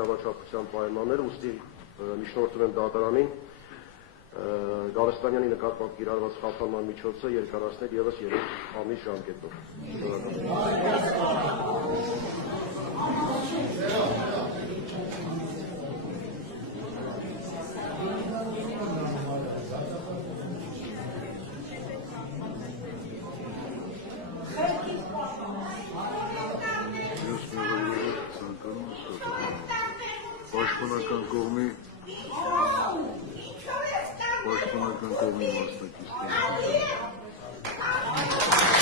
Հավաքչապության պայմաններ, ուստի միջնորդում եմ դատարանին Գալստանյանի նկատմամբ կիրառված խափանման միջոցը երկարացնել ևս 3 ամիս ժամկետով։ Պաշտպանական կողմի մասնակիցների